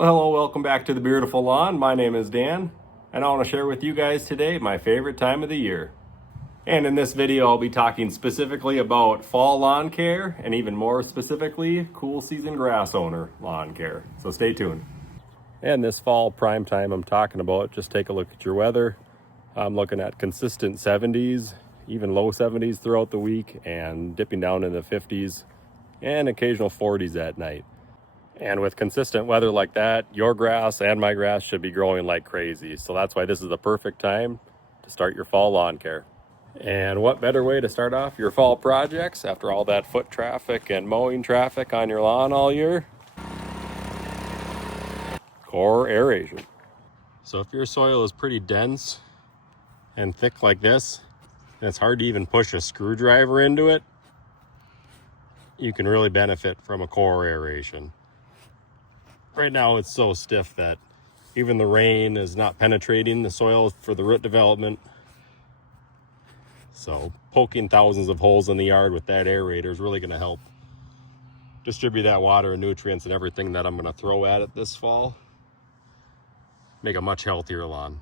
Well, hello, welcome back to the Beautiful Lawn. My name is Dan, and I want to share with you guys today my favorite time of the year. And in this video, I'll be talking specifically about fall lawn care, and even more specifically, cool season grass owner lawn care. So stay tuned. And this fall prime time I'm talking about, just take a look at your weather. I'm looking at consistent 70s, even low 70s throughout the week, and dipping down in the 50s, and occasional 40s at night. And with consistent weather like that, your grass and my grass should be growing like crazy. So that's why this is the perfect time to start your fall lawn care. And what better way to start off your fall projects after all that foot traffic and mowing traffic on your lawn all year? Core aeration. So if your soil is pretty dense and thick like this, and it's hard to even push a screwdriver into it, you can really benefit from a core aeration. Right now it's so stiff that even the rain is not penetrating the soil for the root development. So poking thousands of holes in the yard with that aerator is really going to help distribute that water and nutrients and everything that I'm going to throw at it this fall. Make a much healthier lawn.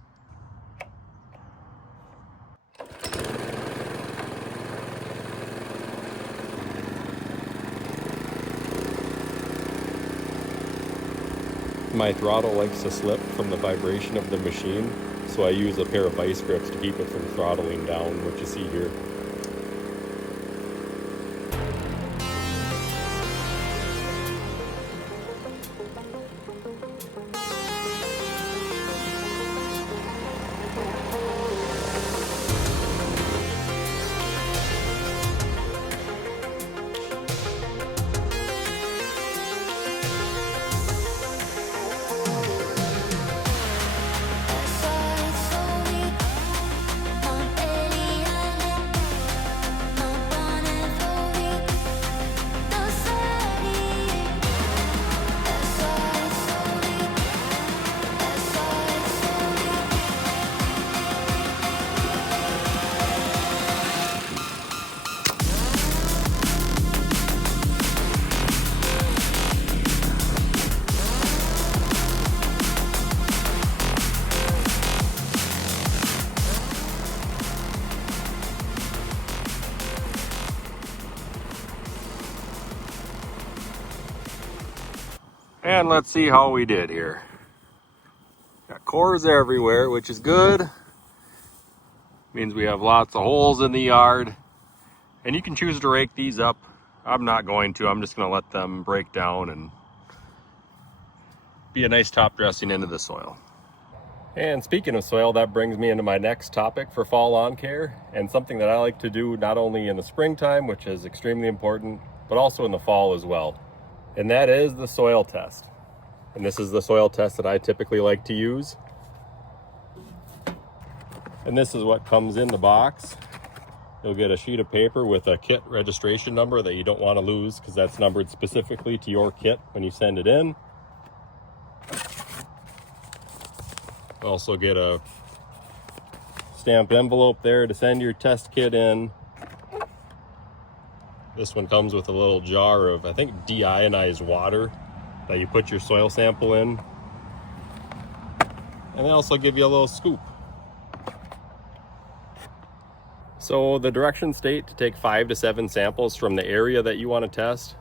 My throttle likes to slip from the vibration of the machine, so I use a pair of vice grips to keep it from throttling down, what you see here. And let's see how we did here. Got cores everywhere, which is good. Means we have lots of holes in the yard. And you can choose to rake these up. I'm not going to. I'm just going to let them break down and be a nice top dressing into the soil. And speaking of soil, that brings me into my next topic for fall lawn care, and something that I like to do not only in the springtime, which is extremely important, but also in the fall as well. And that is the soil test. And this is the soil test that I typically like to use. And this is what comes in the box. You'll get a sheet of paper with a kit registration number that you don't want to lose, because that's numbered specifically to your kit when you send it in. You also get a stamped envelope there to send your test kit in. This one comes with a little jar of, I think, deionized water that you put your soil sample in. And they also give you a little scoop. So the directions state to take 5 to 7 samples from the area that you want to test.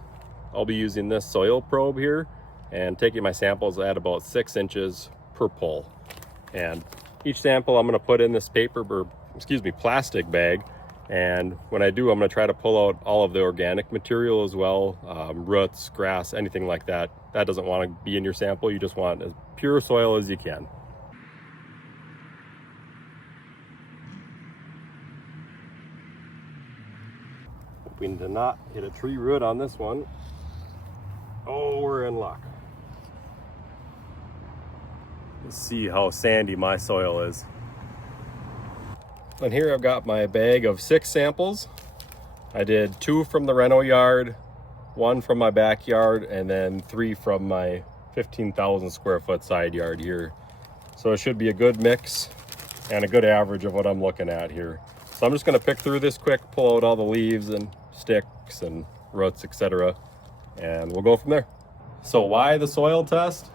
I'll be using this soil probe here and taking my samples at about 6 inches per pull. And each sample I'm going to put in this plastic bag. And when I do, I'm going to try to pull out all of the organic material as well, roots, grass, anything like that. That doesn't want to be in your sample. You just want as pure soil as you can. Hoping to not hit a tree root on this one. Oh, we're in luck. Let's see how sandy my soil is. And here I've got my bag of 6 samples. I did 2 from the reno yard, 1 from my backyard, and then 3 from my 15,000 square foot side yard here. So it should be a good mix and a good average of what I'm looking at here. So I'm just going to pick through this quick, pull out all the leaves and sticks and roots, etc. And we'll go from there. So why the soil test?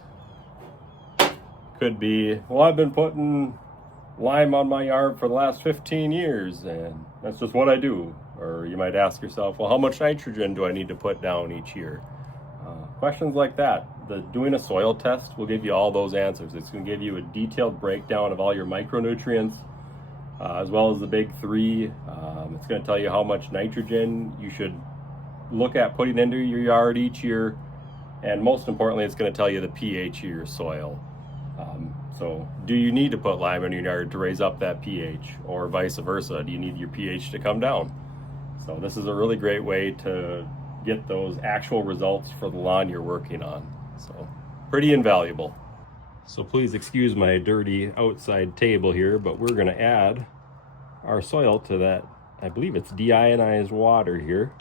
could be, well, I've been putting lime on my yard for the last 15 years and that's just what I do. Or you might ask yourself, well, how much nitrogen do I need to put down each year? Questions like that. Doing a soil test will give you all those answers. It's going to give you a detailed breakdown of all your micronutrients, as well as the big three. It's going to tell you how much nitrogen you should look at putting into your yard each year. And most importantly, it's going to tell you the pH of your soil. So do you need to put lime in your yard to raise up that pH, or vice versa? Do you need your pH to come down? So this is a really great way to get those actual results for the lawn you're working on. So pretty invaluable. So please excuse my dirty outside table here, but we're going to add our soil to that, I believe it's deionized water here.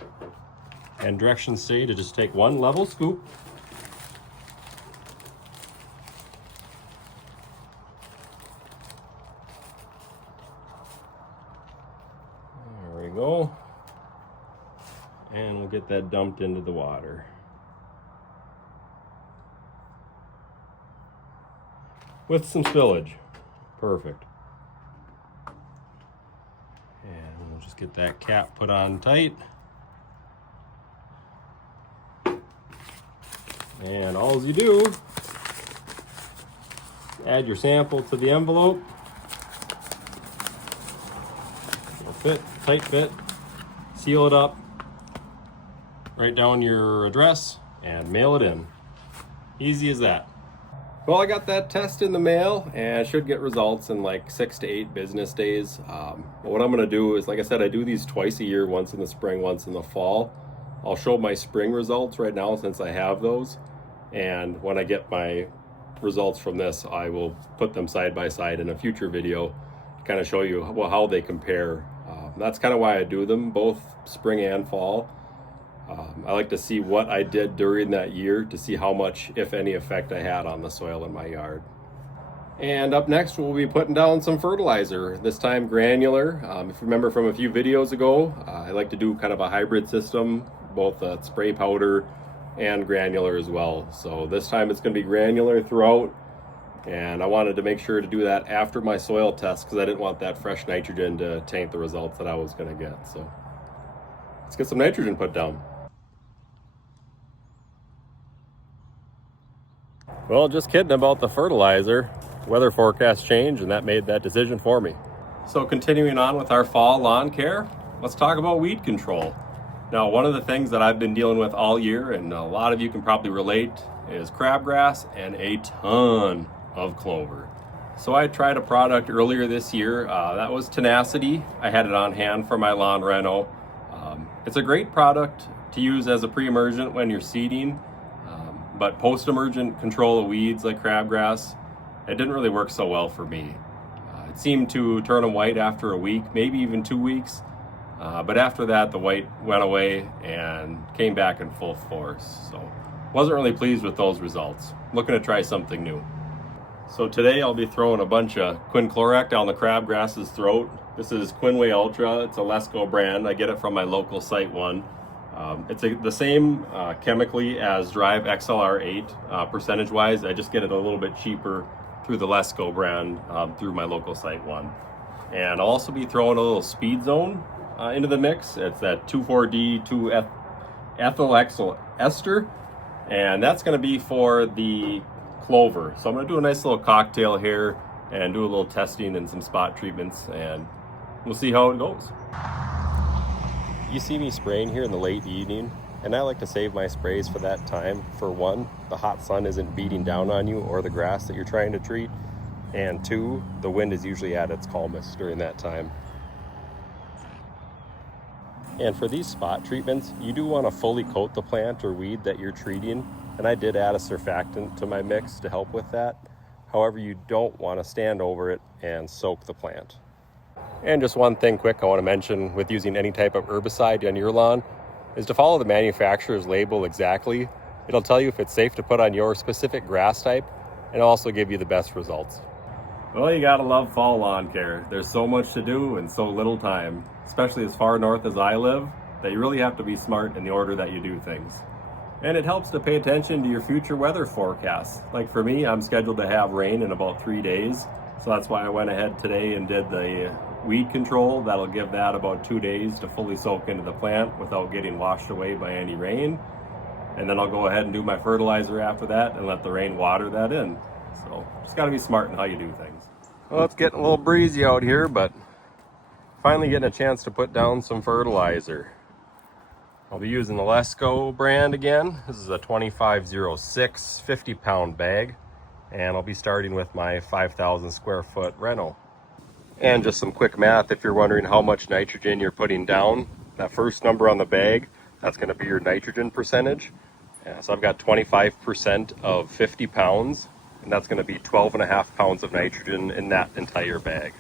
And directions say to just take one level scoop. There we go. And we'll get that dumped into the water. With some spillage. Perfect. And we'll just get that cap put on tight. And all you do, add your sample to the envelope. It'll fit, tight fit, seal it up, write down your address, and mail it in. Easy as that. Well, I got that test in the mail and I should get results in like 6 to 8 business days. But what I'm gonna do is, like I said, I do these twice a year, once in the spring, once in the fall. I'll show my spring results right now since I have those. And when I get my results from this, I will put them side by side in a future video to kind of show you how they compare. That's kind of why I do them, both spring and fall. I like to see what I did during that year to see how much, if any, effect I had on the soil in my yard. And up next, we'll be putting down some fertilizer, this time granular. If you remember from a few videos ago, I like to do kind of a hybrid system, both spray powder and granular as well. So this time it's going to be granular throughout, and I wanted to make sure to do that after my soil test because I didn't want that fresh nitrogen to taint the results that I was going to get. So let's get some nitrogen put down. Well, just kidding about the fertilizer. Weather forecast changed and that made that decision for me. So continuing on with our fall lawn care, let's talk about weed control. Now, one of the things that I've been dealing with all year, and a lot of you can probably relate, is crabgrass and a ton of clover. So I tried a product earlier this year, that was Tenacity. I had it on hand for my lawn reno. It's a great product to use as a pre-emergent when you're seeding, but post-emergent control of weeds like crabgrass, it didn't really work so well for me. It seemed to turn them white after a week, maybe even 2 weeks. But after that, the white went away and came back in full force. So wasn't really pleased with those results. Looking to try something new. So today I'll be throwing a bunch of Quinclorac down the crabgrass's throat. This is Quinway Ultra. It's a Lesco brand. I get it from my local Site One. It's the same chemically as Drive XLR8 percentage-wise. I just get it a little bit cheaper through the Lesco brand through my local Site One. And I'll also be throwing a little Speed Zone into the mix. It's that 2,4-D 2-ethyl ester, and that's going to be for the clover. So I'm going to do a nice little cocktail here and do a little testing and some spot treatments, and we'll see how it goes. You see me spraying here in the late evening, and I like to save my sprays for that time. For one, the hot sun isn't beating down on you or the grass that you're trying to treat, and two, the wind is usually at its calmest during that time. And for these spot treatments, you do want to fully coat the plant or weed that you're treating, and I did add a surfactant to my mix to help with that. However, you don't want to stand over it and soak the plant. And just one thing quick I want to mention with using any type of herbicide on your lawn is to follow the manufacturer's label exactly. It'll tell you if it's safe to put on your specific grass type and also give you the best results. Well, you gotta love fall lawn care. There's so much to do and so little time, especially as far north as I live, that you really have to be smart in the order that you do things. And it helps to pay attention to your future weather forecasts. Like for me, I'm scheduled to have rain in about 3 days. So that's why I went ahead today and did the weed control. That'll give that about 2 days to fully soak into the plant without getting washed away by any rain. And then I'll go ahead and do my fertilizer after that and let the rain water that in. So just gotta be smart in how you do things. Well, it's getting a little breezy out here, but finally getting a chance to put down some fertilizer. I'll be using the Lesco brand again. This is a 2506 50-pound bag, and I'll be starting with my 5,000 square foot reno. And just some quick math, if you're wondering how much nitrogen you're putting down, that first number on the bag, that's going to be your nitrogen percentage. So I've got 25% of 50 pounds, and that's going to be 12.5 pounds of nitrogen in that entire bag.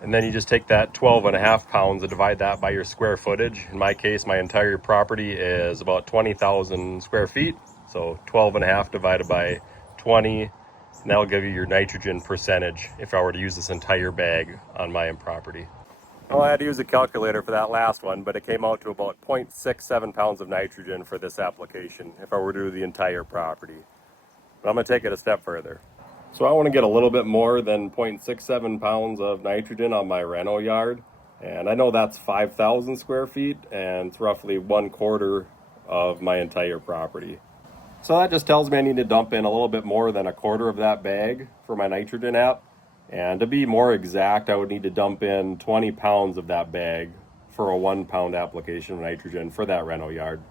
And then you just take that 12.5 pounds and divide that by your square footage. In my case, my entire property is about 20,000 square feet. So 12.5 divided by 20, and that'll give you your nitrogen percentage if I were to use this entire bag on my property. Well, I had to use a calculator for that last one, but it came out to about 0.67 pounds of nitrogen for this application if I were to do the entire property. But I'm going to take it a step further. So I want to get a little bit more than 0.67 pounds of nitrogen on my reno yard. And I know that's 5,000 square feet, and it's roughly 1/4 of my entire property. So that just tells me I need to dump in a little bit more than 1/4 of that bag for my nitrogen app. And to be more exact, I would need to dump in 20 pounds of that bag for a 1 pound application of nitrogen for that reno yard.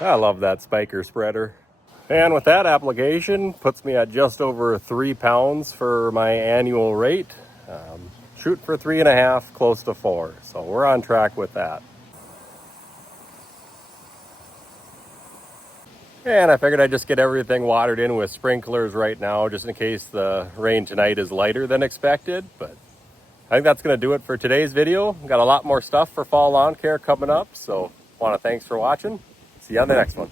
I love that Spyker spreader. And with that application, puts me at just over 3 pounds for my annual rate. Shoot for 3.5, close to 4. So we're on track with that. And I figured I'd just get everything watered in with sprinklers right now, just in case the rain tonight is lighter than expected. But I think that's going to do it for today's video. Got a lot more stuff for fall lawn care coming up, so want to thanks for watching. See you on the next one.